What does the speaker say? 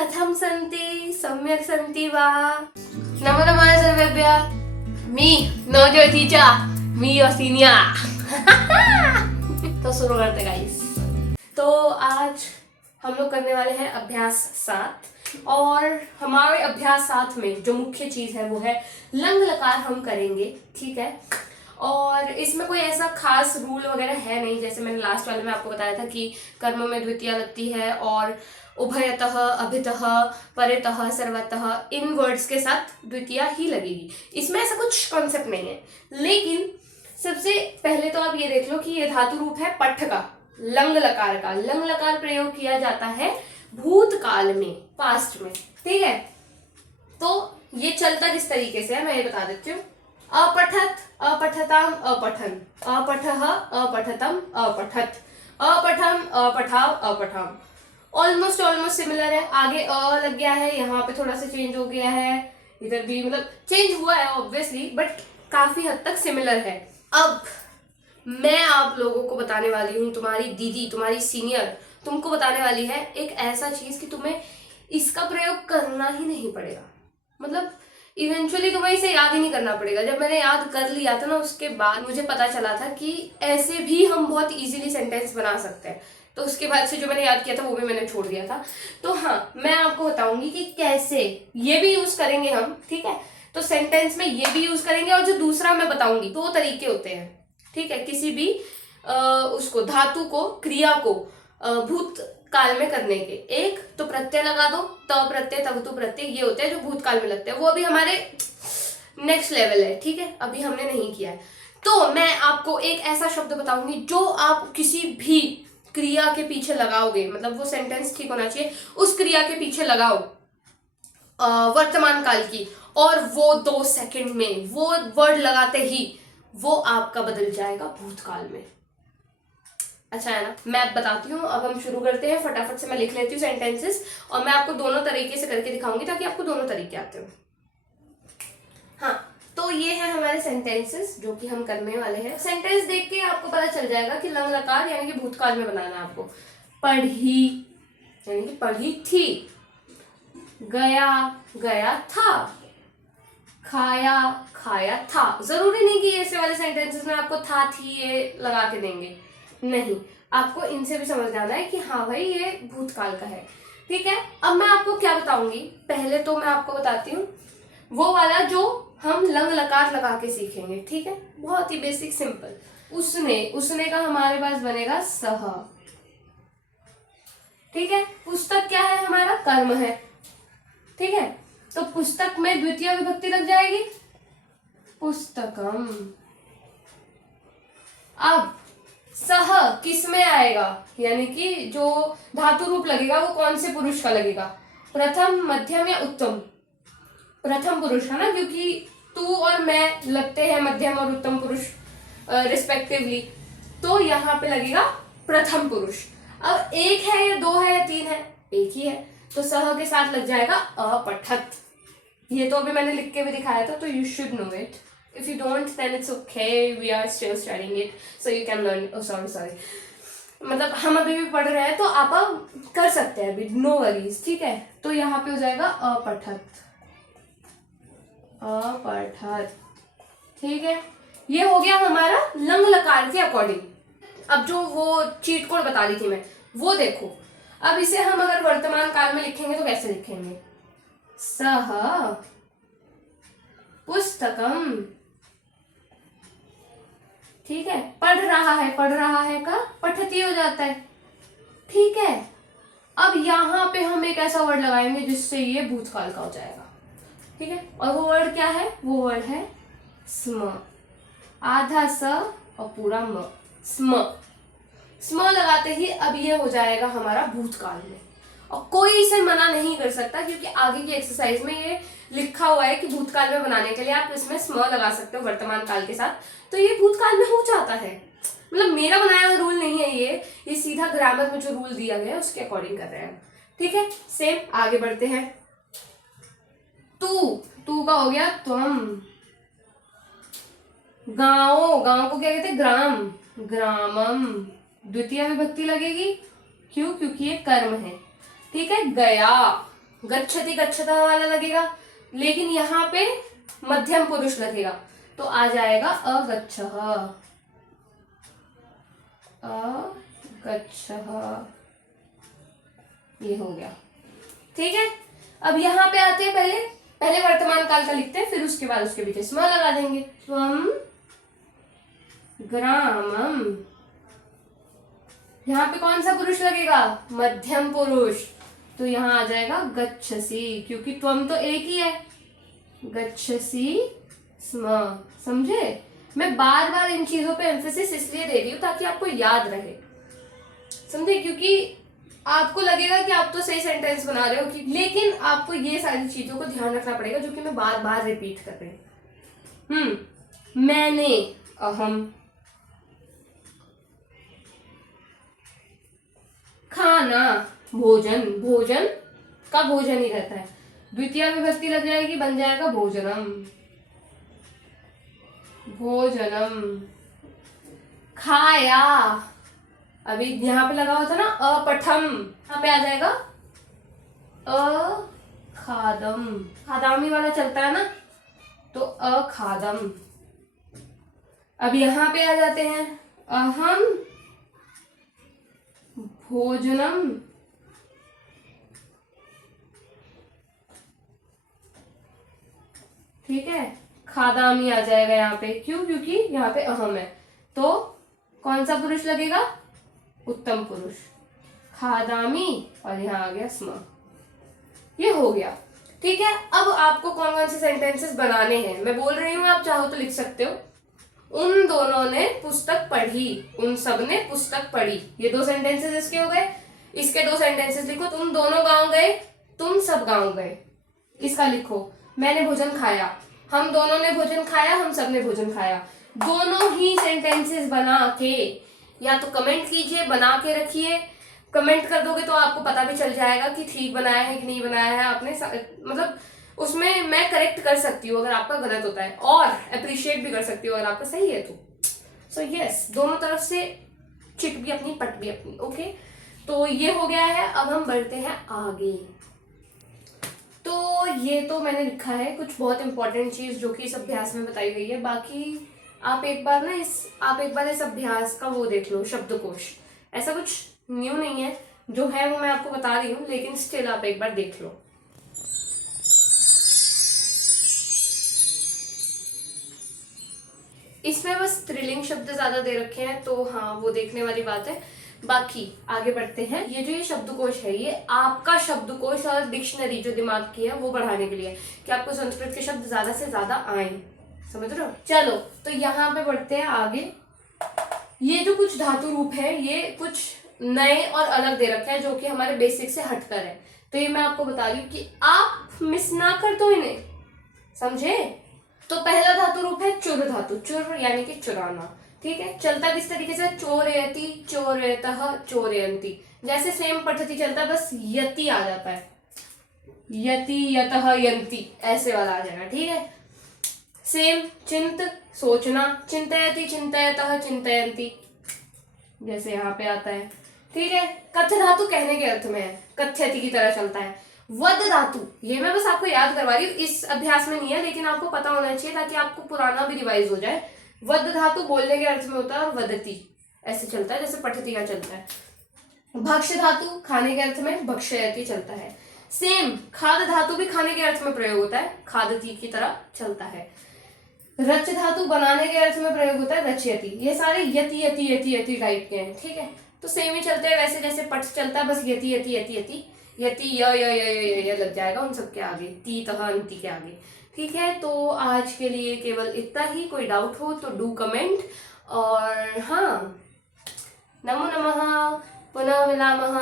कथं सन्ति सम्यक् सन्ति वा। नमो नमः सर्वेभ्यः। मी नवज्योतिचा मी योसिनिया। तो शुरू करते गाइस। तो आज हम लोग करने वाले हैं अभ्यास 7 और हमारे अभ्यास 7 में जो मुख्य चीज है वो है लंग लकार हम करेंगे, ठीक है। और इसमें कोई ऐसा खास रूल वगैरह है नहीं, जैसे मैंने लास्ट वाले में आपको बताया था कि कर्म में द्वितीया लगती है और उभयतः, अभितः, परेतः, सर्वतः इन वर्ड्स के साथ द्वितीया ही लगेगी। इसमें ऐसा कुछ कॉन्सेप्ट नहीं है, लेकिन सबसे पहले तो आप ये देख लो कि ये धातु रूप है पठ का, लंग लकार का। लंग लकार प्रयोग किया जाता है भूतकाल में, पास्ट में, ठीक है। तो ये चलता किस तरीके से है मैं ये बता देती हूँ। अपठत, अपठताम, अपठन, अपठः, अपठतम, अपठत, अपठम, अपठाव, अपठाम। ऑलमोस्ट सिमिलर है। आगे अ लग गया है, यहाँ पे थोड़ा सा चेंज हो गया है, इधर भी मतलब चेंज हुआ है ऑब्वियसली, बट काफी हद तक सिमिलर है। अब मैं आप लोगों को बताने वाली हूँ, तुम्हारी दीदी, तुम्हारी सीनियर तुमको बताने वाली है एक ऐसा चीज कि तुम्हें इसका प्रयोग करना ही नहीं पड़ेगा। मतलब इवेंचुअली तुम्हें इसे याद ही नहीं करना पड़ेगा। जब मैंने याद कर लिया था ना, उसके बाद मुझे पता चला था कि ऐसे भी हम बहुत इजीली सेंटेंस बना सकते हैं। तो उसके बाद से जो मैंने याद किया था वो भी मैंने छोड़ दिया था। तो हाँ, मैं आपको बताऊंगी कि कैसे ये भी यूज करेंगे हम, ठीक है। तो सेंटेंस में ये भी यूज करेंगे, और जो दूसरा मैं बताऊंगी, 2 तरीके होते हैं, ठीक है, किसी भी उसको धातु को, क्रिया को भूतकाल में करने के। एक तो प्रत्यय लगा दो, त प्रत्यय, तवतु प्रत्यय, ये होते हैं जो भूतकाल में लगते हैं। वो अभी हमारे नेक्स्ट लेवल है, ठीक है, अभी हमने नहीं किया है। तो मैं आपको एक ऐसा शब्द बताऊंगी जो आप किसी भी क्रिया के पीछे लगाओगे, मतलब वो सेंटेंस ठीक होना चाहिए, उस क्रिया के पीछे लगाओ वर्तमान काल की, और वो 2 सेकंड में, वो वर्ड लगाते ही वो आपका बदल जाएगा भूतकाल में। अच्छा है ना। मैं अब बताती हूँ, अब हम शुरू करते हैं। फटाफट से मैं लिख लेती हूँ सेंटेंसेस, और मैं आपको दोनों तरीके से करके दिखाऊंगी ताकि आपको दोनों तरीके आते हो। हाँ, तो ये है हमारे सेंटेंसेस जो कि हम करने वाले हैं। सेंटेंस देख के आपको पता चल जाएगा कि लंग लकार यानी कि भूतकाल में बनाना है आपको। पढ़ी यानी कि पढ़ी थी, गया गया था, खाया खाया था। जरूरी नहीं कि ऐसे वाले सेंटेंसेस में आपको था थी ये लगा के देंगे, नहीं, आपको इनसे भी समझ जाना है कि हाँ भाई ये भूतकाल का है, ठीक है। अब मैं आपको क्या बताऊंगी, पहले तो मैं आपको बताती हूँ वो वाला जो हम लंग लकार लगा के सीखेंगे, ठीक है, बहुत ही बेसिक सिंपल। उसने, उसने का हमारे पास बनेगा सह, ठीक है। पुस्तक क्या है, हमारा कर्म है, ठीक है। तो पुस्तक में द्वितीय विभक्ति लग जाएगी, पुस्तकम। अब सह किस में आएगा, यानी कि जो धातु रूप लगेगा वो कौन से पुरुष का लगेगा, प्रथम, मध्यम या उत्तम। प्रथम पुरुष है ना, क्योंकि तू और मैं लगते हैं मध्यम और उत्तम पुरुष रिस्पेक्टिवली, तो यहाँ पे लगेगा प्रथम पुरुष। अब 1 है या 2 है या 3 है, एक ही है, तो सह के साथ लग जाएगा अपठत। ये तो अभी मैंने लिख के भी दिखाया था, तो you should know it. If you don't, then it's okay. We are still studying it, so you can learn. Oh, sorry. मतलब हम अभी भी पढ़ रहे हैं, तो आप कर सकते हैं अभी, नो वरीज, ठीक है। तो यहाँ पे हो जाएगा अपठत, अपठत, ठीक है। ये हो गया हमारा लंग लकार के अकॉर्डिंग। अब जो वो चीट कोड बता रही थी मैं, वो देखो। अब इसे हम अगर वर्तमान काल में लिखेंगे तो कैसे लिखेंगे, सह पुस्तकम, ठीक है। पढ़ रहा है का पठती हो जाता है, ठीक है। अब यहाँ पे हम एक ऐसा वर्ड लगाएंगे जिससे ये भूतकाल का हो जाएगा, ठीक है। और वो वर्ड क्या है, वो वर्ड है स्म, आधा स और पूरा म, स्म। स्म लगाते ही अब ये हो जाएगा हमारा भूतकाल में, और कोई इसे मना नहीं कर सकता, क्योंकि आगे की एक्सरसाइज में ये लिखा हुआ है कि भूतकाल में बनाने के लिए आप इसमें स्म लगा सकते हो वर्तमान काल के साथ, तो ये भूतकाल में हो जाता है। मतलब मेरा बनाया हुआ रूल नहीं है ये सीधा ग्रामर में जो रूल दिया गया है उसके अकॉर्डिंग कर रहे हैं, ठीक है। सेम आगे बढ़ते हैं। तू का हो गया त्वम, गांव को क्या कहते हैं, ग्राम, ग्रामम, द्वितीय विभक्ति लगेगी, क्यों, क्योंकि ये कर्म है, ठीक है। गया, गच्छति गच्छता वाला लगेगा, लेकिन यहाँ पे मध्यम पुरुष लगेगा, तो आ जाएगा अगच्छः, अगच्छः, ये हो गया। ठीक है, अब यहाँ पे आते हैं, पहले वर्तमान काल का लिखते हैं, फिर उसके बाद उसके पीछे स्म लगा देंगे। त्वम ग्रामम, यहाँ पे कौन सा पुरुष लगेगा? मध्यम पुरुष, तो यहाँ आ जाएगा गच्छसि, क्योंकि त्वम तो एक ही है, गच्छसि स्म। समझे? मैं बार बार इन चीजों पे एम्फेसिस इसलिए दे रही हूँ ताकि आपको याद रहे, समझे? क्योंकि आपको लगेगा कि आप तो सही सेंटेंस बना रहे हो, कि लेकिन आपको ये सारी चीजों को ध्यान रखना पड़ेगा जो कि मैं बार बार रिपीट कर रही हूँ। मैंने, अहम, खाना, भोजन, भोजन का भोजन ही रहता है, द्वितीय विभक्ति लग जाएगी, बन जाएगा भोजनम, भोजनम। खाया, अभी यहाँ पे लगा हुआ था ना अपठम, यहाँ पे आ जाएगा अखादम, खादामी वाला चलता है ना, तो अखादम। अब यहाँ पे आ जाते हैं, अहम भोजनम ठीक है, खादामी आ जाएगा यहाँ पे, क्यों? क्योंकि यहाँ पे अहम है, तो कौन सा पुरुष लगेगा? उत्तम पुरुष, खादामी, और यहाँ आ गया स्म। ये हो गया। ठीक है, अब आपको कौन कौन से सेंटेंसेस बनाने हैं मैं बोल रही हूँ, आप चाहो तो लिख सकते हो। उन दोनों ने पुस्तक पढ़ी, उन सब ने पुस्तक पढ़ी, ये दो सेंटेंसेस इसके हो गए। इसके दो सेंटेंसेस लिखो, तुम दोनों गांव गए, तुम सब गांव गए। इसका लिखो, मैंने भोजन खाया, हम दोनों ने भोजन खाया, हम सब ने भोजन खाया। दोनों ही सेंटेंसेस बना के या तो कमेंट कीजिए, बना के रखिए। कमेंट कर दोगे तो आपको पता भी चल जाएगा कि ठीक बनाया है कि नहीं बनाया है आपने, मतलब उसमें मैं करेक्ट कर सकती हूँ अगर आपका गलत होता है, और अप्रिशिएट भी कर सकती हूँ अगर आपका सही है तो। सो यस, दोनों तरफ से चिट भी अपनी पट भी अपनी। ओके, तो ये हो गया है। अब हम बढ़ते हैं आगे। तो ये तो मैंने लिखा है कुछ बहुत इंपॉर्टेंट चीज जो कि इस अभ्यास में बताई गई है। बाकी आप एक बार इस अभ्यास का वो देख लो, शब्दकोश। ऐसा कुछ न्यू नहीं है, जो है वो मैं आपको बता रही हूँ, लेकिन स्टिल आप एक बार देख लो। इसमें बस स्त्रीलिंग शब्द ज्यादा दे रखे हैं, तो हाँ वो देखने वाली बात है। बाकी आगे बढ़ते हैं। ये जो ये शब्दकोश है, ये आपका शब्दकोश और डिक्शनरी जो दिमाग की है वो बढ़ाने के लिए, कि आपको संस्कृत के शब्द ज्यादा से ज्यादा आए। समझ रहे हो? चलो, तो यहाँ पे बढ़ते हैं आगे। ये जो कुछ धातु रूप है, ये कुछ नए और अलग दे रखे हैं जो कि हमारे बेसिक से हटकर है। तो ये मैं आपको बता रही हूँ कि आप मिस ना कर दो इन्हें, समझे? तो पहला धातु रूप है चुर धातु, चुर यानी कि चुराना। ठीक है, चलता किस तरीके से? चोरयति, चोरयतः, चोरयन्ति। जैसे सेम पद्धति चलता है, बस यति आ जाता है, यति, यतः, यन्ति, ऐसे वाला आ जाएगा। ठीक है, सेम चिंत, सोचना, चिंतयति, चिंतयतः, चिंतयन्ति, जैसे यहाँ पे आता है। ठीक है, कथ्य धातु कहने के अर्थ में है, कथ्यति की तरह चलता है। वद धातु, ये मैं बस आपको याद करवा रही हूँ, इस अभ्यास में नहीं है, लेकिन आपको पता होना चाहिए ताकि आपको पुराना भी रिवाइज हो जाए। वद धातु बोलने के अर्थ में होता है, और वदति ऐसे चलता है जैसे पठति का चलता है। भक्ष्य धातु खाने के अर्थ में भक्षयति चलता है। सेम खाद धातु भी खाने के अर्थ में प्रयोग होता है, खादति की तरह चलता है। रच धातु बनाने के अर्थ में प्रयोग होता है, रचयति। ये सारे यति यति यति यति टाइप के हैं। ठीक है, तो सेम ही चलते हैं वैसे जैसे पट चलता है, बस यति यति यति यति यति य लग जाएगा उन सबके आगे, ती तह अंति के आगे। ठीक है, तो आज के लिए केवल इतना ही। कोई डाउट हो तो डू कमेंट। और हाँ, नमो नमः, पुनः मिलामः।